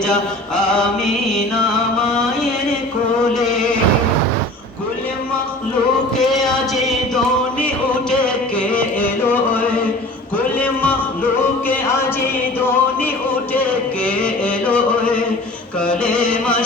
যা আমিনা মায়ের কোলে কুল মখলুকে আজি দোনি উঠে কে এলো কুল মখলুকে আজি দোনি উঠে কে এলো কলেমা